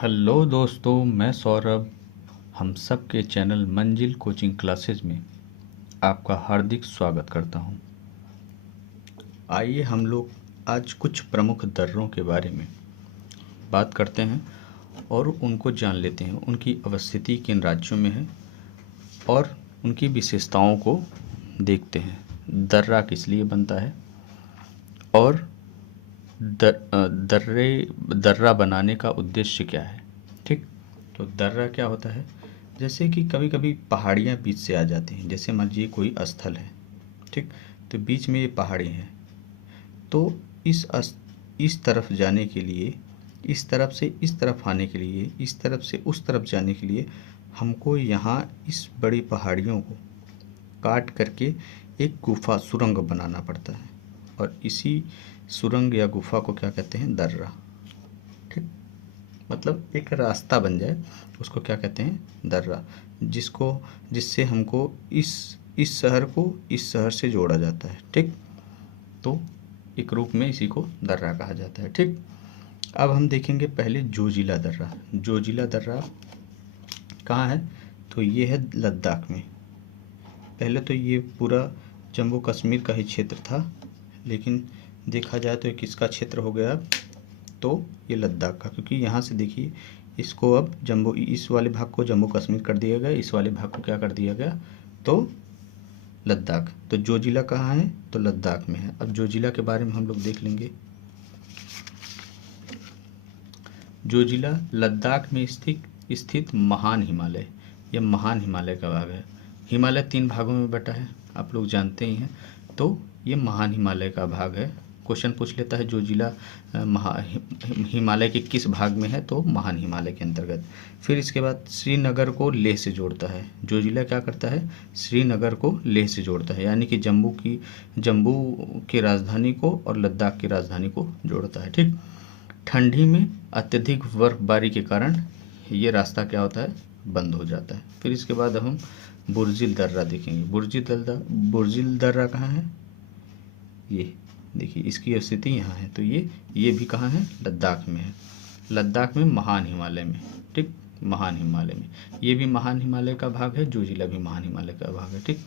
Hello दोस्तों, मैं सौरभ। हम सब के चैनल मंजिल कोचिंग क्लासेस में आपका हार्दिक स्वागत करता हूं। आइए हम लोग आज कुछ प्रमुख दर्रों के बारे में बात करते हैं और उनको जान लेते हैं। उनकी अवस्थिति किन राज्यों में है और उनकी विशेषताओं को देखते हैं। दर्रा किस लिए बनता है और दर्रा बनाने का उद्देश्य क्या है। ठीक, तो दर्रा क्या होता है? जैसे कि कभी कभी पहाड़ियाँ बीच से आ जाती हैं। जैसे मान लीजिए कोई स्थल है, ठीक, तो बीच में ये पहाड़ी है, तो इस तरफ जाने के लिए, इस तरफ से इस तरफ आने के लिए, इस तरफ से उस तरफ जाने के लिए हमको यहाँ इस बड़ी पहाड़ियों को काट करके एक गुफा सुरंग बनाना पड़ता है, और इसी सुरंग या गुफा को क्या कहते हैं? दर्रा। ठीक, मतलब एक रास्ता बन जाए उसको क्या कहते हैं? दर्रा। जिससे हमको इस शहर को इस शहर से जोड़ा जाता है। ठीक, तो एक रूप में इसी को दर्रा कहा जाता है। ठीक, अब हम देखेंगे पहले जोजिला दर्रा। जोजिला दर्रा कहाँ है? तो ये है लद्दाख में। पहले तो ये पूरा जम्मू कश्मीर का ही क्षेत्र था, लेकिन देखा जाए तो ये किसका क्षेत्र हो गया? तो ये लद्दाख का, क्योंकि यहाँ से देखिए इसको अब इस वाले भाग को जम्मू कश्मीर कर दिया गया, इस वाले भाग को क्या कर दिया गया? तो लद्दाख। तो जोजिला कहाँ है? तो लद्दाख में है। अब जोजिला के बारे में हम लोग देख लेंगे। जोजिला लद्दाख में स्थित महान हिमालय, यह महान हिमालय का भाग है। हिमालय 3 भागों में बटा है, आप लोग जानते ही हैं। तो ये महान हिमालय का भाग है। क्वेश्चन पूछ लेता है जोजिला हिमालय के किस भाग में है? तो महान हिमालय के अंतर्गत। फिर इसके बाद श्रीनगर को लेह से जोड़ता है। जोजिला क्या करता है? श्रीनगर को लेह से जोड़ता है, यानी कि जम्मू की राजधानी को और लद्दाख की राजधानी को जोड़ता है। ठीक, ठंडी में अत्यधिक बर्फबारी के कारण ये रास्ता क्या होता है? बंद हो जाता है। फिर इसके बाद हम बुर्जिल दर्रा देखेंगे। बुर्जिल दर्रा कहाँ है? ये देखिए, इसकी स्थिति यहाँ है। तो ये भी कहाँ है? लद्दाख में है। लद्दाख में महान हिमालय में। ठीक, महान हिमालय में। ये भी महान हिमालय का भाग है, जोजिला भी महान हिमालय का भाग है। ठीक,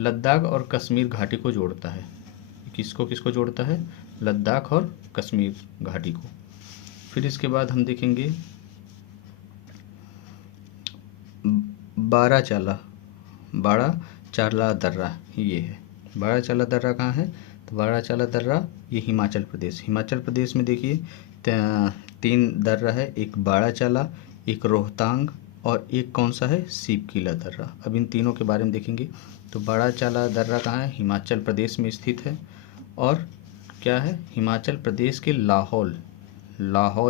लद्दाख और कश्मीर घाटी को जोड़ता है। किसको किसको जोड़ता है? लद्दाख और कश्मीर घाटी को। फिर इसके बाद हम देखेंगे बाड़ा चाला दर्रा। ये है बाड़ा चाला दर्रा। कहाँ है? तो बाड़ा चाला दर्रा ये हिमाचल प्रदेश में देखिए 3 दर्रा है। एक बाड़ा चाला, एक रोहतांग और एक कौन सा है? सीपकीला दर्रा। अब इन तीनों के बारे में देखेंगे। तो बाड़ा चाला दर्रा कहाँ है? हिमाचल प्रदेश में स्थित है। और क्या है? हिमाचल प्रदेश के लाहौल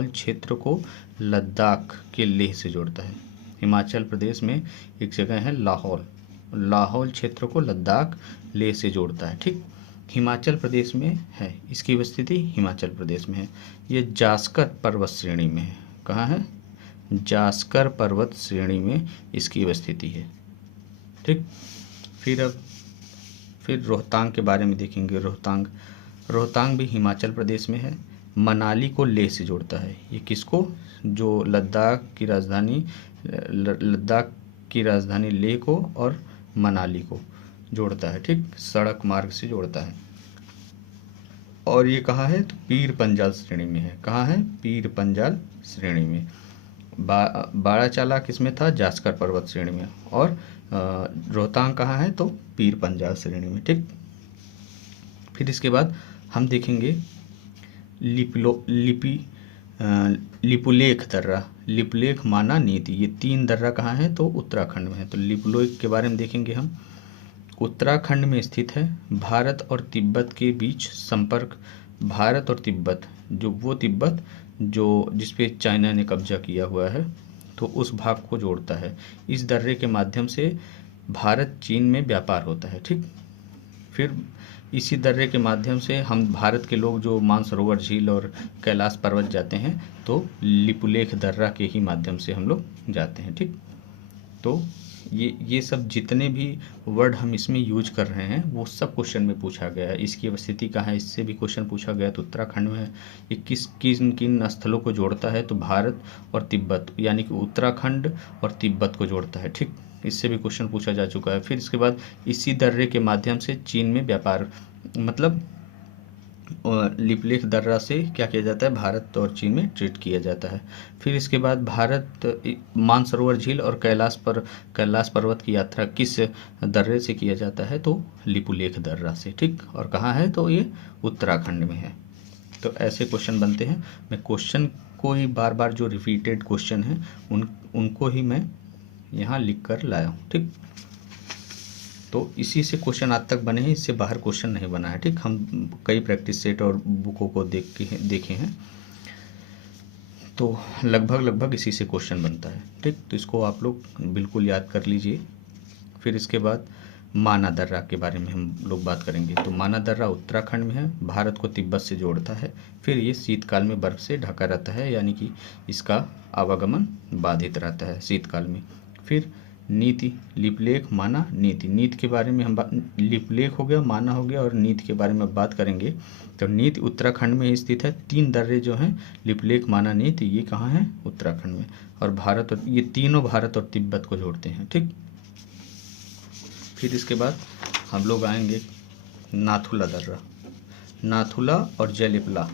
क्षेत्र को लद्दाख के लेह से जोड़ता है। हिमाचल प्रदेश में एक जगह है लाहौल क्षेत्र को लद्दाख लेह से जोड़ता है। ठीक, हिमाचल प्रदेश में है। इसकी स्थिति हिमाचल प्रदेश में है। ये जास्कर पर्वत श्रेणी में है। कहाँ है? जास्कर पर्वत श्रेणी में इसकी स्थिति है। ठीक, फिर रोहतांग के बारे में देखेंगे। रोहतांग भी हिमाचल प्रदेश में है। मनाली को लेह से जोड़ता है। ये किसको? जो लद्दाख की राजधानी लेह को और मनाली को जोड़ता है। ठीक, सड़क मार्ग से जोड़ता है। और ये कहाँ है? तो पीर पंजाल श्रेणी में है। कहाँ है? पीर पंजाल श्रेणी में। बाड़ा चाला किस में था? जास्कर पर्वत श्रेणी में। और रोहतांग कहाँ है? तो पीर पंजाल श्रेणी में। ठीक, फिर इसके बाद हम देखेंगे लिपुलेख दर्रा। लिपुलेख माना नीति। ये 3 दर्रा कहाँ है? तो उत्तराखंड में है। तो लिपुलेख के बारे में देखेंगे हम। उत्तराखंड में स्थित है। भारत और तिब्बत के बीच संपर्क, भारत और तिब्बत, तिब्बत जिस पे चाइना ने कब्जा किया हुआ है, तो उस भाग को जोड़ता है। इस दर्रे के माध्यम से भारत चीन में व्यापार होता है। ठीक, फिर इसी दर्रे के माध्यम से हम भारत के लोग जो मानसरोवर झील और कैलाश पर्वत जाते हैं, तो लिपुलेख दर्रा के ही माध्यम से हम लोग जाते हैं। ठीक, तो ये सब जितने भी वर्ड हम इसमें यूज कर रहे हैं वो सब क्वेश्चन में पूछा गया है। इसकी अवस्थिति कहाँ है, इससे भी क्वेश्चन पूछा गया तो उत्तराखंड में है। ये किन किन स्थलों को जोड़ता है, तो भारत और तिब्बत, यानी कि उत्तराखंड और तिब्बत को जोड़ता है। ठीक, इससे भी क्वेश्चन पूछा जा चुका है। फिर इसके बाद इसी दर्रे के माध्यम से चीन में व्यापार, मतलब लिपलेख दर्रा से क्या किया जाता है, भारत और चीन में ट्रेड किया जाता है। फिर इसके बाद भारत मानसरोवर झील और कैलाश पर्वत की यात्रा किस दर्रे से किया जाता है, तो लिपुलेख दर्रा से। ठीक, और कहाँ है, तो ये उत्तराखंड में है। तो ऐसे क्वेश्चन बनते हैं। मैं क्वेश्चन को ही बार बार, जो रिपीटेड क्वेश्चन हैं उनको ही मैं यहाँ लिख कर लाया हूँ। ठीक, तो इसी से क्वेश्चन आज तक बने हैं, इससे बाहर क्वेश्चन नहीं बना है। ठीक, हम कई प्रैक्टिस सेट और बुकों को देखे हैं, तो लगभग इसी से क्वेश्चन बनता है। ठीक, तो इसको आप लोग बिल्कुल याद कर लीजिए। फिर इसके बाद माना दर्रा के बारे में हम लोग बात करेंगे। तो माना दर्रा उत्तराखंड में है, भारत को तिब्बत से जोड़ता है। फिर ये शीतकाल में बर्फ़ से ढका रहता है, यानी कि इसका आवागमन बाधित रहता है शीतकाल में। फिर नीति, लिपलेख, माना, नीति। नीति के बारे में हम लिपलेख हो गया, माना हो गया, और नीति के बारे में बात करेंगे। तो नीति उत्तराखंड में स्थित है। 3 दर्रे जो हैं, लिपलेख, माना, नीति, ये कहाँ हैं, उत्तराखंड में। और भारत, और ये तीनों भारत और तिब्बत को जोड़ते हैं। ठीक, फिर इसके बाद हम लोग आएंगे नाथुला दर्रा। नाथुला और जयलिपला,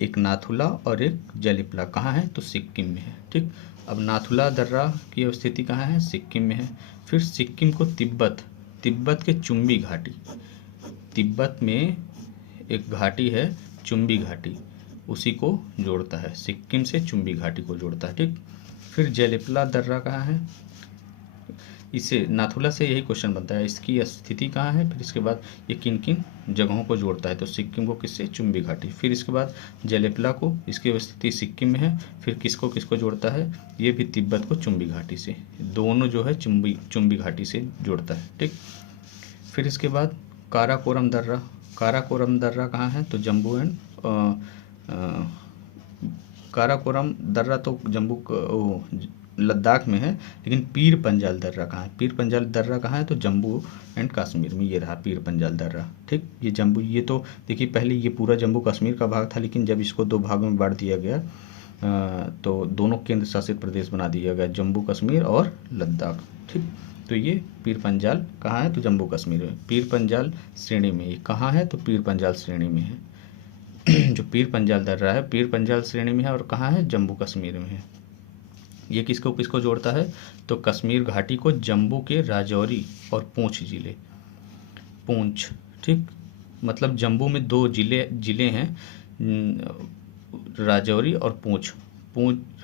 एक नाथुला और एक जयलिपला कहाँ है, तो सिक्किम में है। ठीक, अब नाथुला दर्रा की स्थिति कहाँ है, सिक्किम में है। फिर सिक्किम को तिब्बत के चुम्बी घाटी, तिब्बत में एक घाटी है चुम्बी घाटी, उसी को जोड़ता है, सिक्किम से चुम्बी घाटी को जोड़ता है। ठीक, फिर जयलिपला दर्रा कहाँ है, इससे नाथुला से यही क्वेश्चन बनता है, इसकी स्थिति कहाँ है। फिर इसके बाद ये किन किन जगहों को जोड़ता है, तो सिक्किम को किससे, चुम्बी घाटी। फिर इसके बाद जयलिपला को, इसकी स्थिति सिक्किम में है। फिर किसको किसको जोड़ता है, ये भी तिब्बत को चुम्बी घाटी से, दोनों जो है चुम्बी घाटी से जोड़ता है। ठीक, फिर इसके बाद काराकोरम दर्रा कहाँ है, तो जम्मू एंड काराकोरम दर्रा तो लद्दाख में है। लेकिन पीर पंजाल दर्रा कहाँ है, पीर पंजाल दर्रा कहाँ है, तो जम्मू एंड कश्मीर में। ये रहा पीर पंजाल दर्रा। ठीक, ये जम्मू, ये तो देखिए पहले ये पूरा जम्मू कश्मीर का भाग था, लेकिन जब इसको 2 भागों में बांट दिया गया तो दोनों केंद्र शासित प्रदेश बना दिया गया, जम्मू कश्मीर और लद्दाख। ठीक, तो ये पीर पंजाल कहाँ है, तो जम्मू कश्मीर में। पीर पंजाल श्रेणी में, ये कहाँ है, तो पीर पंजाल श्रेणी में है। जो पीर पंजाल दर्रा है, पीर पंजाल श्रेणी में है, और कहाँ है, जम्मू कश्मीर में है। ये किसको किसको जोड़ता है, तो कश्मीर घाटी को जम्मू के राजौरी और पूंछ जिले, पूंछ। ठीक, मतलब जम्मू में 2 जिले हैं, राजौरी और पूंछ।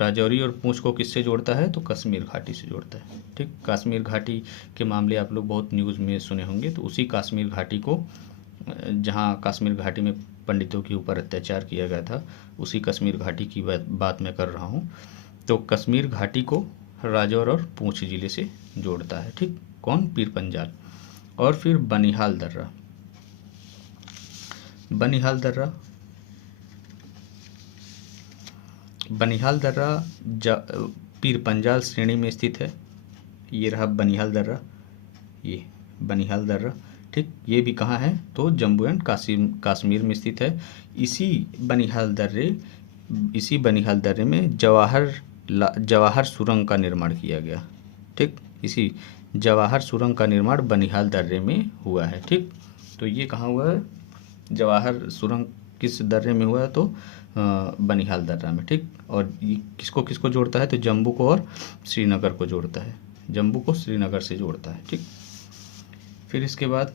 राजौरी और पूंछ को किससे जोड़ता है, तो कश्मीर घाटी से जोड़ता है। ठीक, कश्मीर घाटी के मामले आप लोग बहुत न्यूज़ में सुने होंगे, तो उसी कश्मीर घाटी को, जहाँ कश्मीर घाटी में पंडितों के ऊपर अत्याचार किया गया था, उसी कश्मीर घाटी की बात मैं कर रहा हूँ। तो कश्मीर घाटी को राजौर और पूंछ जिले से जोड़ता है। ठीक, कौन, पीर पंजाल। और फिर बनिहाल दर्रा, पीर पंजाल श्रेणी में स्थित है। ये रहा बनिहाल दर्रा, ये बनिहाल दर्रा। ठीक, ये भी कहाँ है, तो जम्मू एंड कश्मीर में स्थित है। इसी बनिहाल दर्रे में जवाहर सुरंग का निर्माण किया गया। ठीक, इसी जवाहर सुरंग का निर्माण बनिहाल दर्रे में हुआ है। ठीक, तो ये कहाँ हुआ है, जवाहर सुरंग किस दर्रे में हुआ है, तो बनिहाल दर्रा में। ठीक, और ये किसको किसको जोड़ता है, तो जम्मू को और श्रीनगर को जोड़ता है, जम्मू को श्रीनगर से जोड़ता है। ठीक, फिर इसके बाद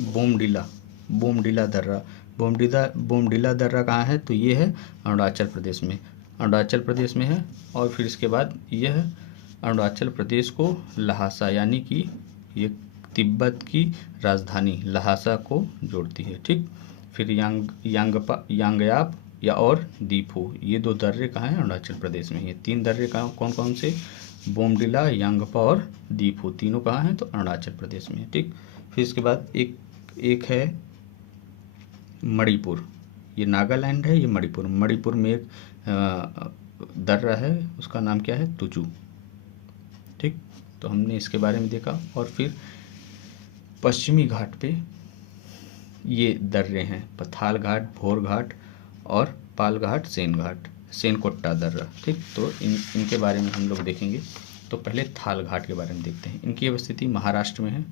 बोमडिला दर्रा कहाँ है, तो ये है अरुणाचल प्रदेश में है। और फिर इसके बाद यह अरुणाचल प्रदेश को लहासा, यानी कि ये तिब्बत की राजधानी लहासा को जोड़ती है। ठीक, फिर यांगयाप या और दीफू, ये 2 दर्रे कहाँ हैं, अरुणाचल प्रदेश में। ये 3 दर्रे कहाँ, कौन कौन से, बोमडिला, यांगपा और दीफू, तीनों कहाँ हैं, तो अरुणाचल प्रदेश में। ठीक, फिर इसके बाद एक है मणिपुर, ये नागालैंड है, ये मणिपुर में एक दर्रा है, उसका नाम क्या है, तुजू। ठीक, तो हमने इसके बारे में देखा। और फिर पश्चिमी घाट पे ये दर्रे हैं, पथाल घाट, भोर घाट और पाल घाट, सेन घाट, सेनकोट्टा दर्रा। ठीक, तो इनके बारे में हम लोग देखेंगे। तो पहले थाल घाट के बारे में देखते हैं। इनकी अवस्थिति महाराष्ट्र में है।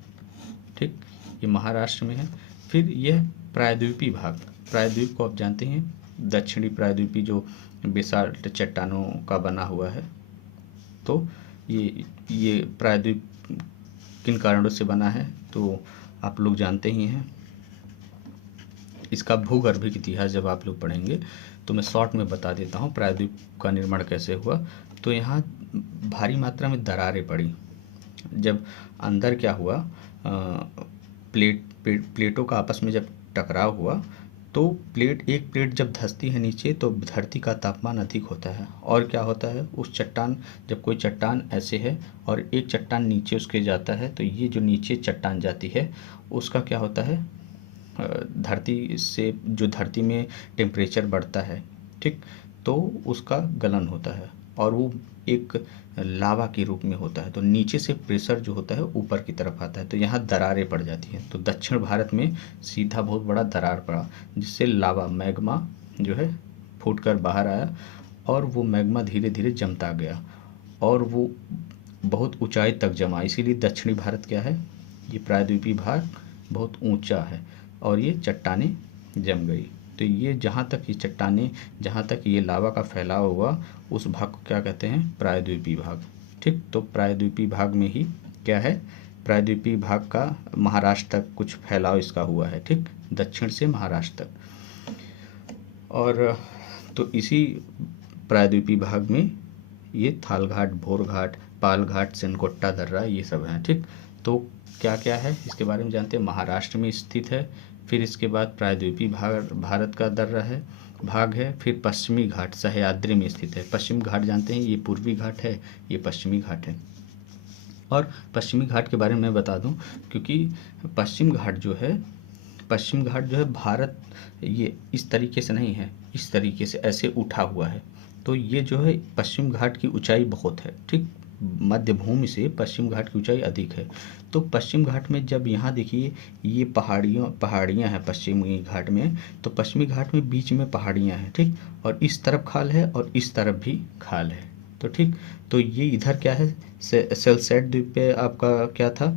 ठीक, ये महाराष्ट्र में है। फिर यह प्रायद्वीपीय भाग, प्रायद्वीप को आप जानते हैं, दक्षिणी प्रायद्वीपीय जो बेसाल्ट चट्टानों का बना हुआ है। तो ये प्रायद्वीप किन कारणों से बना है तो आप लोग जानते ही हैं। इसका भूगर्भिक इतिहास जब आप लोग पढ़ेंगे तो मैं शॉर्ट में बता देता हूँ प्रायद्वीप का निर्माण कैसे हुआ। तो यहाँ भारी मात्रा में दरारें पड़ी। जब अंदर क्या हुआ, प्लेटों का आपस में जब टकराव हुआ तो एक प्लेट जब धंसती है नीचे तो धरती का तापमान अधिक होता है। और क्या होता है, उस चट्टान, जब कोई चट्टान ऐसे है और एक चट्टान नीचे उसके जाता है तो ये जो नीचे चट्टान जाती है उसका क्या होता है, धरती से जो धरती में टेम्परेचर बढ़ता है, ठीक, तो उसका गलन होता है और वो एक लावा के रूप में होता है। तो नीचे से प्रेशर जो होता है ऊपर की तरफ आता है, तो यहाँ दरारें पड़ जाती हैं। तो दक्षिण भारत में सीधा बहुत बड़ा दरार पड़ा जिससे लावा, मैग्मा जो है फूटकर बाहर आया और वो मैग्मा धीरे धीरे जमता गया और वो बहुत ऊंचाई तक जमा। इसीलिए दक्षिणी भारत क्या है, ये प्रायद्वीपीय भाग बहुत ऊंचा है और ये चट्टानें जम गई। तो ये जहाँ तक ये चट्टानें, जहाँ तक ये लावा का फैलाव हुआ उस भाग को क्या कहते हैं, प्रायद्वीपीय भाग। ठीक, तो प्रायद्वीपीय भाग में ही क्या है, प्रायद्वीपीय भाग का महाराष्ट्र तक कुछ फैलाव इसका हुआ है। ठीक, दक्षिण से महाराष्ट्र तक। और तो इसी प्रायद्वीपीय भाग में ये थाल घाट, भोर घाट, पाल घाट, सेनकोट्टा दर्रा ये सब हैं। ठीक, तो क्या क्या है इसके बारे में जानते हैं। महाराष्ट्र में स्थित है। फिर इसके बाद प्रायद्वीपीय भारत का दर्रा है, भाग है। फिर पश्चिमी घाट सह्याद्री में स्थित है। पश्चिम घाट जानते हैं, ये पूर्वी घाट है, ये पश्चिमी घाट है। और पश्चिमी घाट के बारे में मैं बता दूं, क्योंकि पश्चिम घाट जो है भारत ये इस तरीके से नहीं है, इस तरीके से ऐसे उठा हुआ है। तो ये जो है पश्चिम घाट की ऊंचाई बहुत है। ठीक, मध्य भूमि से पश्चिम घाट की ऊंचाई अधिक है। तो पश्चिम घाट में जब यहाँ देखिए ये पहाड़ियाँ हैं पश्चिमी घाट में, तो पश्चिमी घाट में बीच में पहाड़ियाँ हैं। ठीक, और इस तरफ खाल है और इस तरफ भी खाल है। तो ठीक, तो ये इधर क्या है, सेल्साइड द्वीप पे आपका क्या था,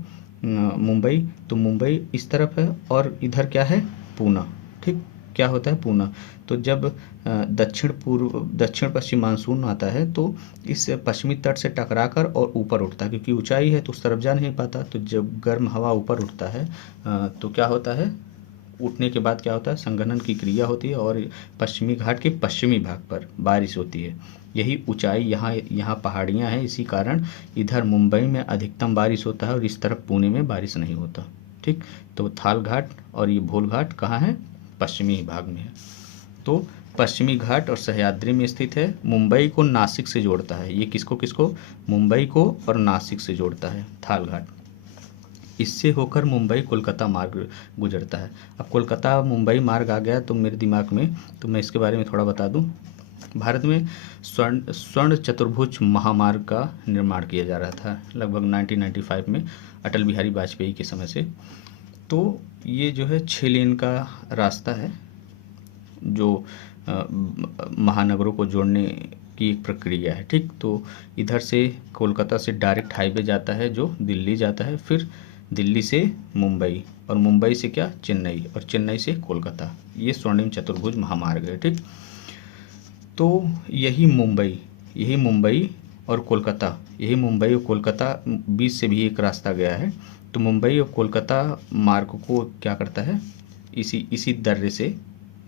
मुंबई। तो मुंबई इस तरफ है और इधर क्या है, पूना। ठीक, क्या होता है, पूना। तो जब दक्षिण पश्चिम मानसून आता है तो इस पश्चिमी तट से टकराकर और ऊपर उठता है, क्योंकि ऊंचाई है तो उस तरफ जा नहीं पाता। तो जब गर्म हवा ऊपर उठता है तो क्या होता है, उठने के बाद क्या होता है, संघनन की क्रिया होती है और पश्चिमी घाट के पश्चिमी भाग पर बारिश होती है। यही ऊंचाई, यहाँ पहाड़ियाँ हैं, इसी कारण इधर मुंबई में अधिकतम बारिश होता है और इस तरफ पुणे में बारिश नहीं होता। ठीक, तो थाल घाट और ये भोल घाट कहाँ है, पश्चिमी भाग में है। तो पश्चिमी घाट और सह्याद्री में स्थित है। मुंबई को नासिक से जोड़ता है। ये किसको किसको, मुंबई को और नासिक से जोड़ता है थाल घाट। इससे होकर मुंबई कोलकाता मार्ग गुजरता है। अब कोलकाता मुंबई मार्ग आ गया तो मेरे दिमाग में, तो मैं इसके बारे में थोड़ा बता दूं। भारत में स्वर्ण चतुर्भुज महामार्ग का निर्माण किया जा रहा था लगभग 1995 में, अटल बिहारी वाजपेयी के समय से। तो ये जो है 6 लेन का रास्ता है जो महानगरों को जोड़ने की एक प्रक्रिया है। ठीक, तो इधर से कोलकाता से डायरेक्ट हाईवे जाता है जो दिल्ली जाता है, फिर दिल्ली से मुंबई और मुंबई से क्या, चेन्नई, और चेन्नई से कोलकाता। ये स्वर्णिम चतुर्भुज महामार्ग है। ठीक, तो यही मुंबई और कोलकाता बीच से भी एक रास्ता गया है। तो मुंबई और कोलकाता मार्ग को क्या करता है, इसी दर्रे से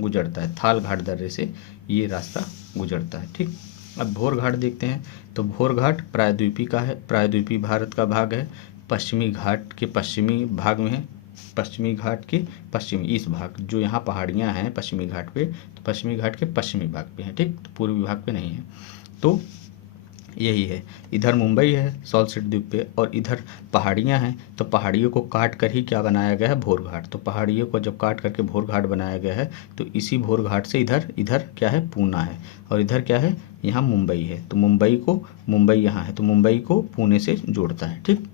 गुजरता है, थाल घाट दर्रे से ये रास्ता गुजरता है। ठीक, अब भोर घाट देखते हैं। तो भोर घाट प्रायद्वीपीय का है, प्रायद्वीपीय भारत का भाग है। पश्चिमी घाट के पश्चिमी भाग में है। पश्चिमी घाट के पश्चिमी इस भाग, जो यहाँ पहाड़ियाँ हैं पश्चिमी घाट पे, तो पश्चिमी घाट के पश्चिमी भाग पे है। ठीक, तो पूर्वी भाग पे नहीं है। तो यही है। इधर मुंबई है साल्सेट द्वीप पे और इधर पहाड़ियाँ हैं, तो पहाड़ियों को काट कर ही क्या बनाया गया है, भोर घाट। तो पहाड़ियों को जब काट करके भोर घाट बनाया गया है, तो इसी भोर घाट से इधर इधर क्या है, पूना है, और इधर क्या है, यहाँ मुंबई है। तो मुंबई यहाँ है, तो मुंबई को पुणे से जोड़ता है। ठीक,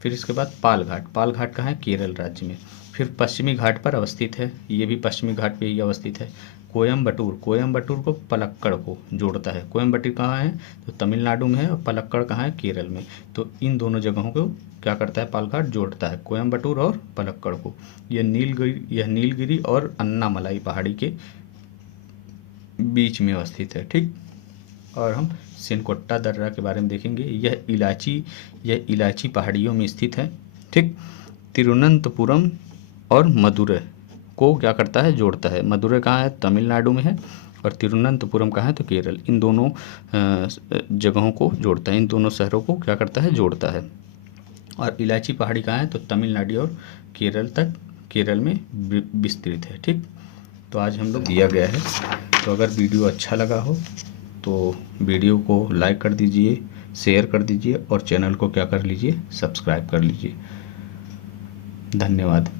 फिर इसके बाद पाल घाट। पाल घाट कहाँ है, केरल राज्य में। फिर पश्चिमी घाट पर अवस्थित है, ये भी पश्चिमी घाट पे ही अवस्थित है। कोयम्बटूर, कोयम्बटूर को पलक्कड़ को जोड़ता है। कोयम्बटूर कहाँ है, तो तमिलनाडु में है, और पलक्कड़ कहाँ है, केरल में। तो इन दोनों जगहों को क्या करता है, पाल घाट जोड़ता है, कोयम्बटूर और पलक्कड़ को। यह नीलगिरी और अन्नामलाई पहाड़ी के बीच में अवस्थित है। ठीक, और हम सिनकोट्टा दर्रा के बारे में देखेंगे। यह इलाची पहाड़ियों में स्थित है। ठीक, तिरुवनंतपुरम और मदुरै को क्या करता है, जोड़ता है। मदुरै कहाँ है, तमिलनाडु में है, और तिरुवनंतपुरम कहाँ है, तो केरल। इन दोनों जगहों को जोड़ता है, इन दोनों शहरों को क्या करता है, जोड़ता है। और इलाची पहाड़ी कहाँ है, तो तमिलनाडु और केरल में विस्तृत है। ठीक, तो आज हम लोग दिया गया है। तो अगर वीडियो अच्छा लगा हो तो वीडियो को लाइक कर दीजिए, शेयर कर दीजिए, और चैनल को क्या कर लीजिए, सब्सक्राइब कर लीजिए। धन्यवाद।